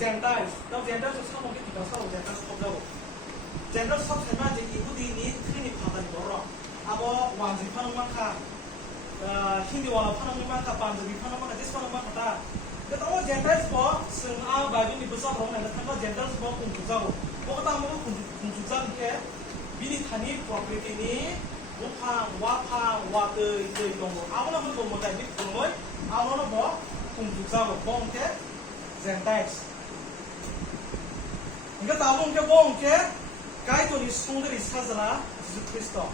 Gentiles. Now Gentiles is some of it because how Gentiles come down. Gentiles have had magic. Yehudi ni trini padan borok. Abo wanzi panang maka. Hindi wala panang maka panjabi panang maka this panang maka ta. But all Gentiles po sung Bible ni besar rong na tangka Gentiles po kung tuzaw. Pokoknya mo kung tuzaw ke bini thani property ni upang wapang wate itu donggo. Amo na mo mo ta ni donggo. Amo na po kung tuzaw bong ke Gentiles. 이거 나온 게 뭔게 가이도니 송들이 사자라 예수 그리스도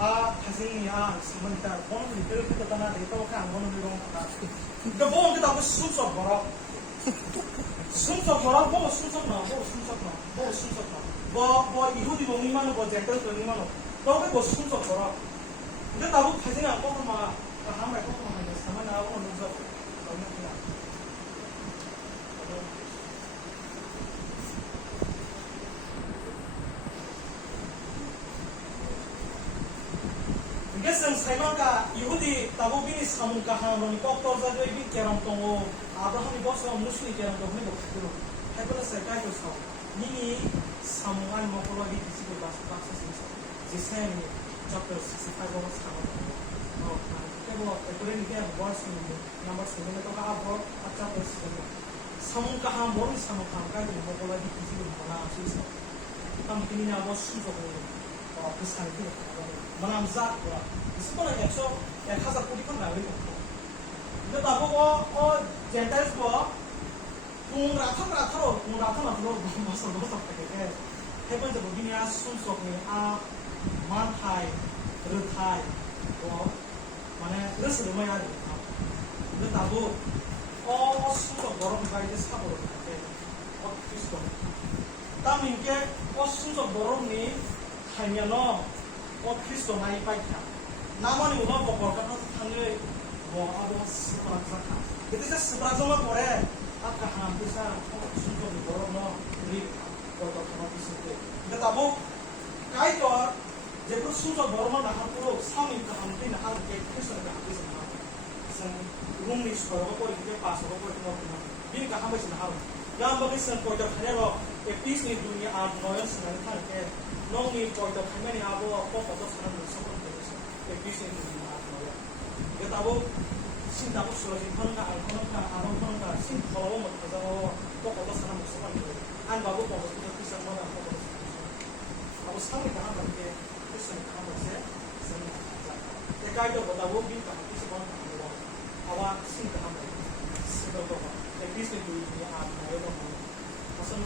아 다생이야 스문다 본을 이끌 때 떠나 내가 안 보는 이런 거다 그러니까 뭔게 나고 순서 뭐라 순서 뭐라 뭐 순서 뭐 이후디 농이만 뭐 젠틀 농이만 너가 뭐 순서 뭐라 근데 나도 다생이 안 보고 막 한말 보고 막 사만 나오고 농서 Gesang Saimaka Yehudi tabu bini samun kaharon kok torza doi bin keram tongo Abraham ni bosa muslim keram tongo ni bokhiru Haipala sekai ko sa nini samungan mokolo di kisi ko baksa sinsa Jisai ni chapter 65 verse kaharon oh kebo ekore ni ke verse ni number 7 to ka abo chapter 7 samun kaham morin samun kaham kai ni mokolo di kisi ko bana sinsa tam kini na abo sunso ko 비슷한 게 만남자 뭐라 스포는 액션 가사 뿌리건 나오는 거 근데 나보고 젠탈스 뭐 공라타로 무슨 되게 세 번째 무기냐 순속이 만타이 르타이 뭐 만에 그래서 뭐야 돼 근데 나도 순속 뭐라고 이제 사고로 이렇게 그리스도 다음 이게 순속 뭐라니 하면은 그리스도 나이 빠이다. 나만이 오늘 뭐 볼까? 당연히 뭐 아무 스프라자. 그때 저 스프라자만 보래. 아까 한 부사 순서를 뭐로 우리 뭐도 하나 비슷해. 근데 나보 가이도 이제 그 순서 뭐로만 나하고 상임도 한테 나하고 그리스도가 하고서 나. 그래서 룸리 스코어가 거기 이제 빠서가 거기 뭐 비니까 한 번씩 나하고. 야 한번 있으면 거기다 가려고 에피스니 두니 아 노연스 나는 탈게 농이 거기다 가면이 하고 뽑아서 사람들 서버는 되겠어. 에피스니 두니 아 노연. 이거 다보 신다고 수로지 하는가 안 하는가 신 걸어 못 가서 뽑아서 사람 서버는 돼. 안 가고 뽑아서 비싼 거나 뽑아서. 하고 상위가 한 번에 비싼 거 한번 세. 대가이도 보다고 민가 비싼 거는 안 되고. 아와 신가 한 번. 쓰고 에피스니 두니 아 노연. 무슨